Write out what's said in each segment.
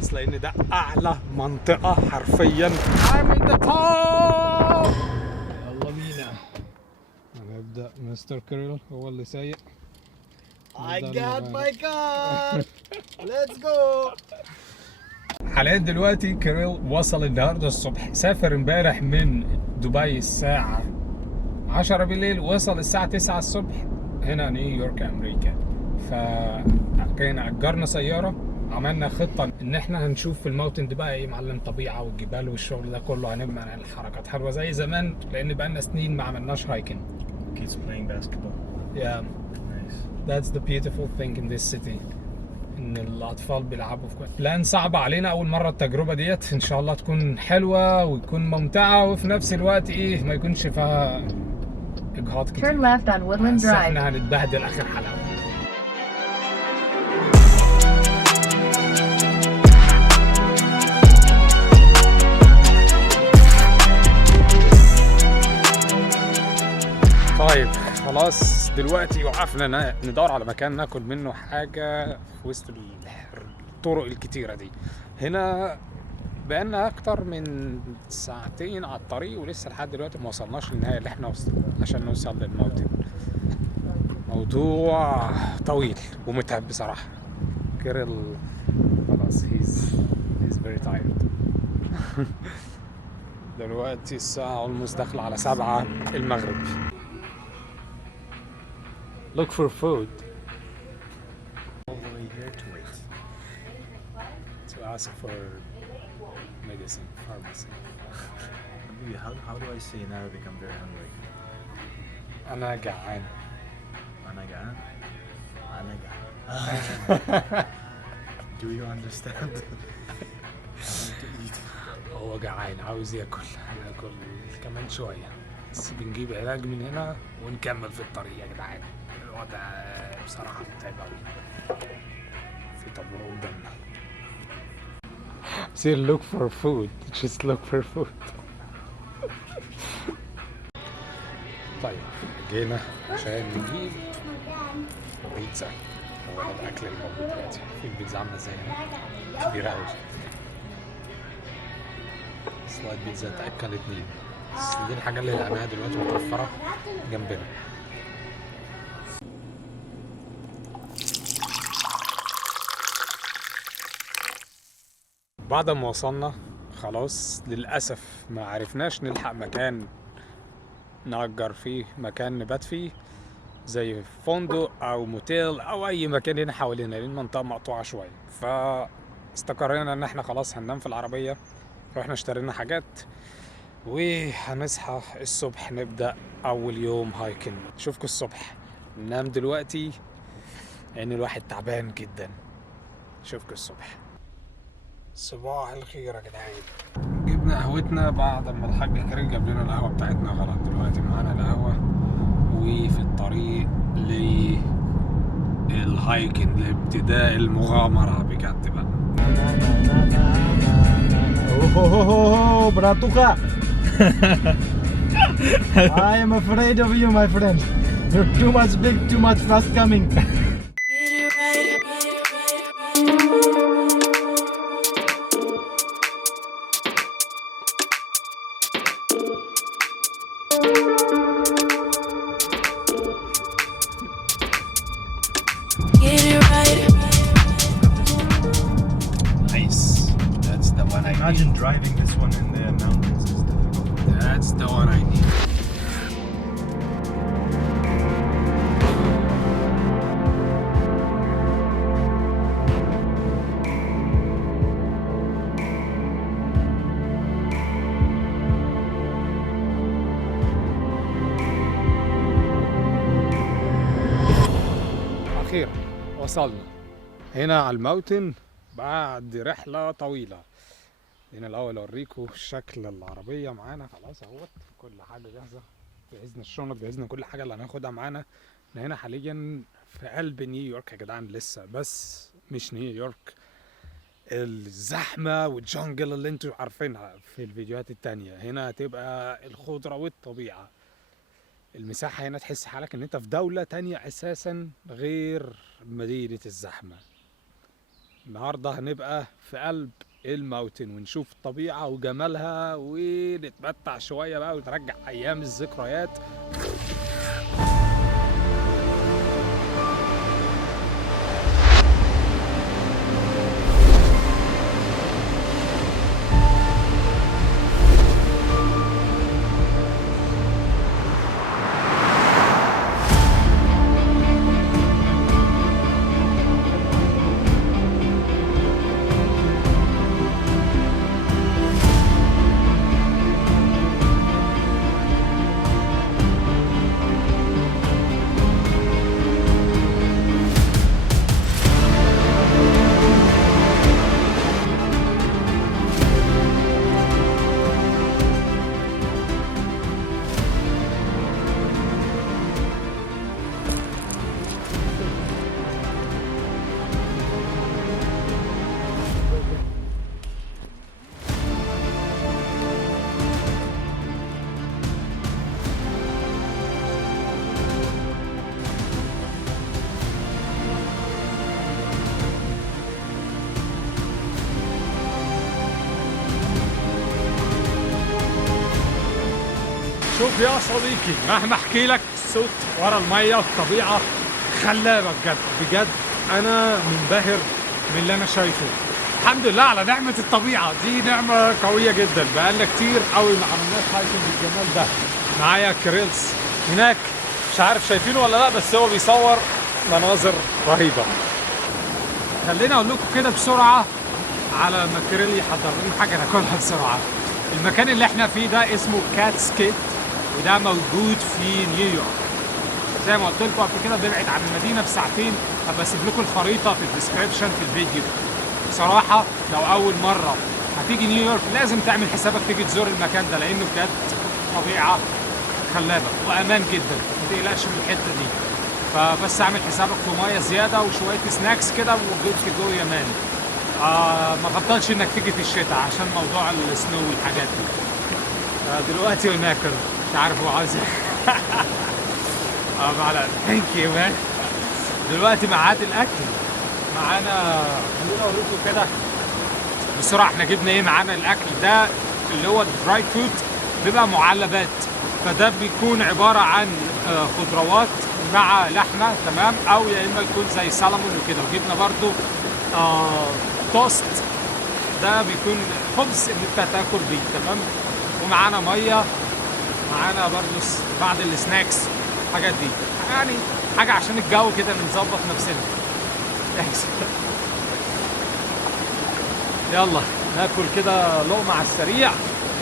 بليس لان ده اعلى منطقة حرفيا. I'm in the top. يلا بينا هنبدأ. مستر كيرل هو اللي سايق. I got my car. Let's go. حاليا دلوقتي كيرل وصل النهارده الصبح، سافر امبارح من دبي الساعة 10 بالليل، وصل الساعة 9 الصبح هنا نيويورك أمريكا. فكان أجرنا سيارة، عملنا خطة إن إحنا هنشوف في الماوتن دي بقى إيه معلم، طبيعة والجبال والشغل ده كله، هنبقى الحركات حلوة زي زمان لأن بقالنا سنين ما عملناش هايكنج. Kids playing basketball. Yeah, Nice. that's the beautiful thing in this city. إن الأطفال بيلعبوا في بلان صعبة علينا أول مرة التجربة ديت، إن شاء الله تكون حلوة وتكون ممتعة وفي نفس الوقت إيه ما يكونش فيها إجهاض كتير. Turn left on Woodland بس Drive. احنا هنتبهدل اخر حلقة. طيب خلاص دلوقتي وقفنا ندور على مكان ناكل منه حاجة في وسط الطرق الكتيرة دي. هنا بقالنا اكتر من ساعتين على الطريق ولسه لحد دلوقتي ما وصلناش للنهاية اللي احنا عشان نوصل للموتن. موضوع طويل ومتعب بصراحة. كيرل خلاص he's very tired. دلوقتي الساعة almost داخلة على 7 المغرب. Look for food. All the way here to wait. To ask for medicine, pharmacy. How do I say in Arabic I'm very hungry? أنا جعان. أنا جعان. أنا جعان. Do you understand? I want to eat. هو جعان عاوز ياكل. هناكل كمان شوية بس بنجيب علاج من هنا ونكمل في الطريق يا جدعان. الوضع بصراحة متعب أوي. في طابور قدامنا. Say look for food. Just look for food. طيب جينا عشان نجيب بيتزا. هو ده الأكل الموجود دلوقتي. في البيتزا عاملة ازاي هنا؟ كبيرة أوي. سلايد بيتزا تأكل 2. بس دي الحاجة اللي لقيناها دلوقتي متوفرة جنبنا. بعد ما وصلنا خلاص للأسف ما عرفناش نلحق مكان نأجر فيه، مكان نبات فيه زي فندق أو موتيل أو أي مكان هنا حوالينا لأن المنطقة مقطوعة شوية. فاستقرينا إن احنا خلاص هننام في العربية. رحنا اشترينا حاجات وهنصحى الصبح نبدأ أول يوم هايكنج. أشوفكم الصبح. ننام دلوقتي لأن الواحد تعبان جدا. أشوفكم الصبح. صباح الخير يا جدعان. جبنا قهوتنا بعد ما الحاج كريم جاب لنا القهوة بتاعتنا غلط. دلوقتي معانا القهوة وفي الطريق للهايكنج لابتداء المغامرة بجد بقى. Oh, bratuja! I am afraid of you, my friend. You're too much big, too much fast coming. Nice. That's the one I need. Imagine driving this one in the mountains is difficult. That's the one I need. أخيرا وصلنا هنا على الماوتن بعد رحلة طويلة. هنا الأول أوريكم شكل العربية معانا. خلاص اهوت كل حاجة جاهزة، جهزنا الشنط، جهزنا كل حاجة اللي هناخدها معانا. احنا هنا حاليا في قلب نيويورك يا جدعان لسه، بس مش نيويورك الزحمة والجنجل اللي انتوا عارفينها في الفيديوهات التانية. هنا هتبقى الخضرة والطبيعة. المساحة هنا تحس حالك ان انت في دولة تانية اساسا غير مدينة الزحمة. النهارده هنبقى في قلب الماوتن ونشوف الطبيعة وجمالها ونتمتع شوية بقى ونرجع أيام الذكريات. شوف يا صديقي، مهما احكي لك الصوت ورا الميه والطبيعه خلابه بجد بجد. انا منبهر من اللي انا شايفه. الحمد لله على نعمه الطبيعه دي، نعمه قويه جدا. بقالنا كتير قوي ما عملناش حاجه بالجمال ده. معايا كريلز هناك، مش عارف شايفينه ولا لا، بس هو بيصور مناظر رهيبه. خليني اقول لكم كده بسرعه على ما كريل يحضر لي حاجه ناكلها بسرعه. المكان اللي احنا فيه ده اسمه كاتسكيد، وده موجود في نيويورك. زي ما قلت لكم قبل كده بيبعد عن المدينه بساعتين. هبقى اسيب لكم الخريطه في الديسكربشن في الفيديو. بصراحه لو اول مره هتيجي نيويورك لازم تعمل حسابك تيجي تزور المكان ده، لانه بجد طبيعه خلابه وامان جدا، ما تقلقش من الحته دي. فبس اعمل حسابك في ميه زياده وشويه سناكس كده وجود في جو يمان. ما بفضلش انك تيجي في الشتاء عشان موضوع السنو والحاجات دي. دلوقتي هناك مش عارف هو عاوز ايه. معلش ثانك يو مان. دلوقتي ميعاد الاكل معانا. خلينا اوريكم كده بسرعه احنا جبنا ايه معانا. الاكل ده اللي هو الدراي فود بيبقى معلبات، فده بيكون عباره عن خضروات مع لحمه، تمام، او يا اما يكون زي سلمون وكده. وجبنا برضو توست، ده بيكون خبز اللي انت هتاكل بيه، تمام. ومعانا ميه، معانا برضو بعض السناكس، الحاجات دي يعني حاجه عشان الجو كده بنظبط نفسنا. يلا ناكل كده لقمه على السريع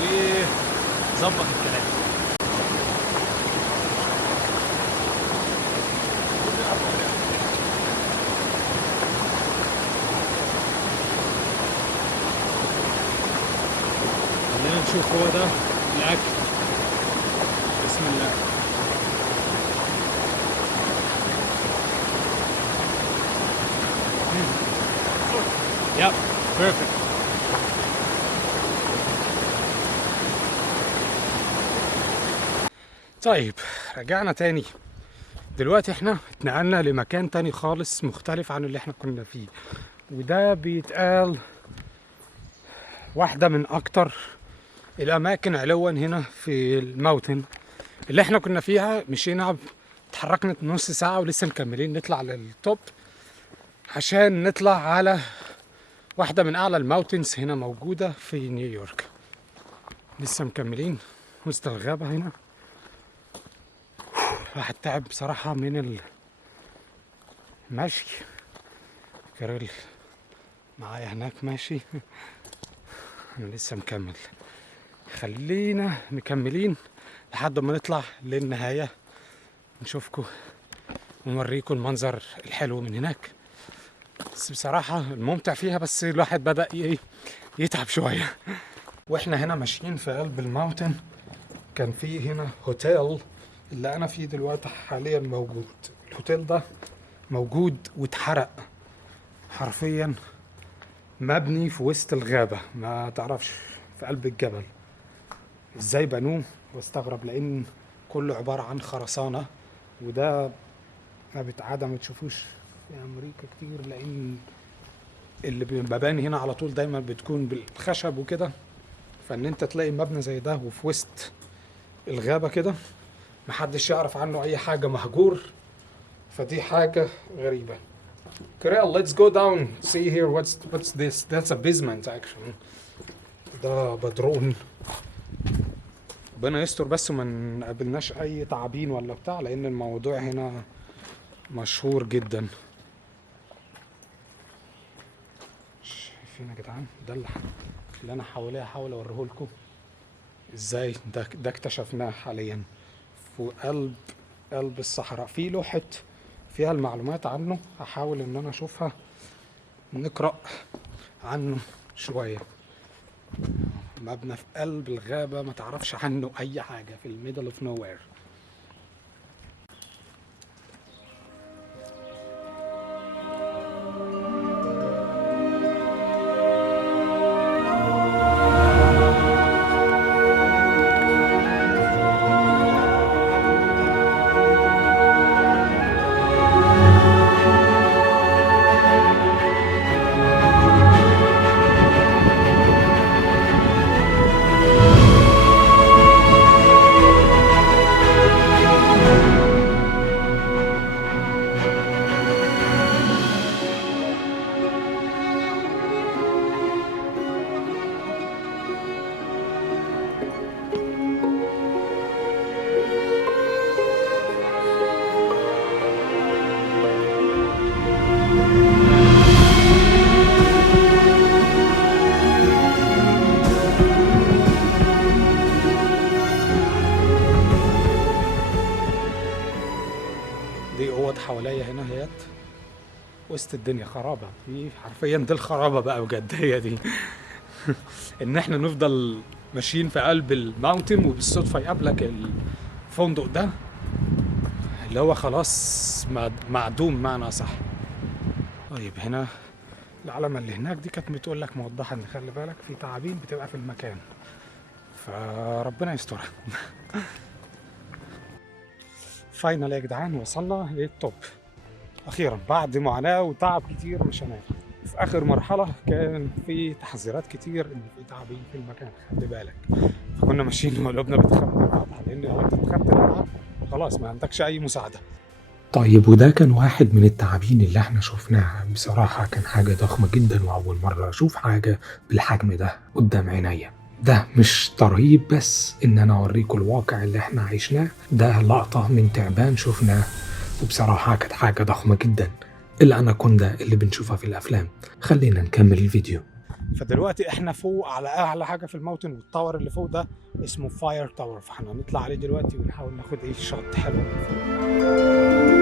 ونظبط الكلام. خلينا نشوف هو ده الاكل. بسم الله. يب بيرفكت. طيب رجعنا تاني. دلوقتي احنا اتنقلنا لمكان تاني خالص مختلف عن اللي احنا كنا فيه، وده بيتقال واحدة من اكتر الاماكن علوا هنا في الماوتن اللي احنا كنا فيها. مشينا اتحركنا نص ساعة ولسه مكملين نطلع للتوب عشان نطلع على واحدة من اعلى الماوتنز هنا موجودة في نيويورك. لسه مكملين وسط الغابة هنا. الواحد تعب بصراحة من المشي. كارل معايا هناك ماشي. انا لسه مكمل. خلينا مكملين لحد ما نطلع للنهاية نشوفكم ونوريكم المنظر الحلو من هناك. بس بصراحة الممتع فيها، بس الواحد بدأ يتعب شوية. واحنا هنا ماشيين في قلب الماوتن كان في هنا هوتيل اللي انا فيه دلوقتي حاليا موجود. الهوتيل ده موجود واتحرق حرفيا، مبني في وسط الغابة، ما تعرفش في قلب الجبل. ازاي بنوه واستغرب، لان كله عبارة عن خرسانة، وده عادة ما تشوفوش في امريكا كتير، لان المباني هنا على طول دايما بتكون بالخشب وكده، فان انت تلاقي مبنى زي ده وفي وسط الغابة كده محدش يعرف عنه اي حاجة، مهجور، فدي حاجة غريبة. Kirill, let's go down. See here, what's this? That's a basement actually. ده بدرون. ربنا يستر بس وما نقابلناش اي تعابين ولا بتاع، لان الموضوع هنا مشهور جدا. شايفين يا جدعان؟ ده اللي انا هحاول اوريه لكم ازاي ده اكتشفناه حاليا في قلب الصحراء. في لوحة فيها المعلومات عنه، هحاول ان انا اشوفها نقرأ عنه شوية. مبنى في قلب الغابة ما تعرفش عنه اي حاجة، في الميدل اوف نو وير. دي اوض حواليا هنا هيت وسط الدنيا خرابه، في حرفيا دي الخرابه بقى بجد. هي دي ان احنا نفضل ماشيين في قلب الماونتن وبالصدفه يقابلك الفندق ده اللي هو خلاص معدوم معنى صح. طيب هنا العلامه اللي هناك دي كانت بتقول لك موضحه ان خلي بالك في تعابين بتبقى في المكان، فربنا يسترها. فاينل يا جدعان وصلنا للتوب اخيرا بعد معاناه وتعب كتير مشينا. في اخر مرحله كان في تحذيرات كتير ان في تعابين في المكان خلي بالك، فكنا ماشيين وقلوبنا بتخبط طبعا، لان لو انت دخلت الالعاب خلاص ما عندكش اي مساعده. طيب وده كان واحد من التعابين اللي احنا شفناها، بصراحه كان حاجه ضخمه جدا، واول مره اشوف حاجه بالحجم ده قدام عينيا. ده مش ترهيب بس ان انا اوريكم الواقع اللي احنا عشناه، ده لقطة من تعبان شفناه، وبصراحة كانت حاجة ضخمة جدا. الاناكوندا اللي بنشوفها في الافلام. خلينا نكمل الفيديو. فدلوقتي احنا فوق على اعلى حاجة في الموتن، والتاور اللي فوق ده اسمه فاير تاور، فاحنا هنطلع عليه دلوقتي ونحاول ناخد ايه شوت حلو من فوق.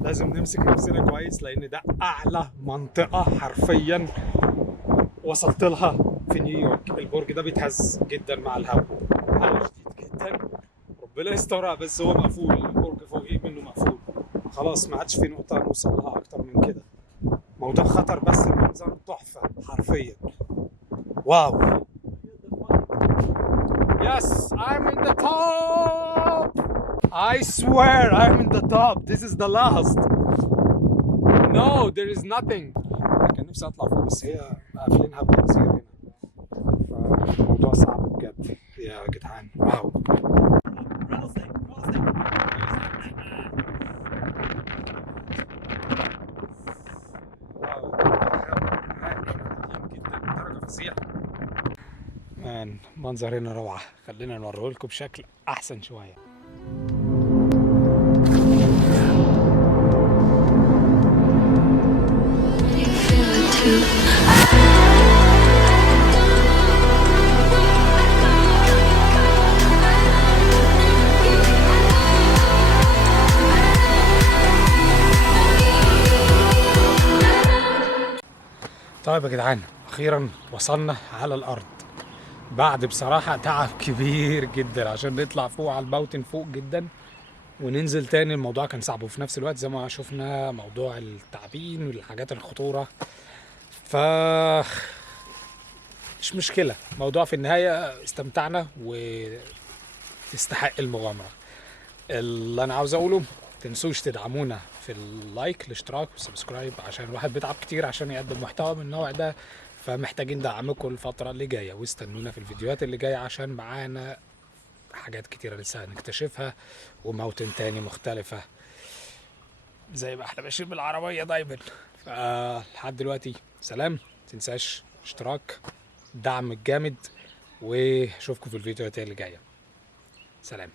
لازم نمسك نفسنا كويس لان ده اعلى منطقة حرفيا وصلت لها في نيويورك. البرج ده بيتهز جدا مع الهواء، هواء شديد جدا، ربنا يسترها، بس هو مقفول، البرج فوقيه منه مقفول، خلاص ما عادش في نقطة نوصل لها اكتر من كده. موضوع خطر بس المنظر تحفة حرفيا. واو. Yes, I'm in the top. I swear I'm in the top. This is the last. No, there is nothing. كان نفسي اطلع فوق بس هي قافلينها بتنزير هنا، فالموضوع صعب بجد يا جدعان. واو. منظر هنا روعة، خلينا نوريه لكم بشكل أحسن شوية. طيب يا جدعان أخيرا وصلنا على الأرض بعد بصراحة تعب كبير جدا عشان نطلع فوق على الماوتن فوق جدا. وننزل تاني. الموضوع كان صعب، وفي نفس الوقت زي ما شفنا موضوع التعبين والحاجات الخطورة، ف مش مشكلة. موضوع في النهاية استمتعنا وتستحق المغامرة. اللي انا عاوز اقوله تنسوش تدعمونا في اللايك، الاشتراك والسبسكرايب، عشان الواحد بيتعب كتير عشان يقدم محتوى من النوع ده، فمحتاجين دعمكم الفترة اللي جاية. واستنونا في الفيديوهات اللي جاية عشان معانا حاجات كتيرة لسه هنكتشفها، وموطن تاني مختلفة زي ما احنا ماشيين بالعربية دايما. لحد دلوقتي سلام، متنساش اشتراك، دعم الجامد، واشوفكم في الفيديوهات اللي جاية. سلام.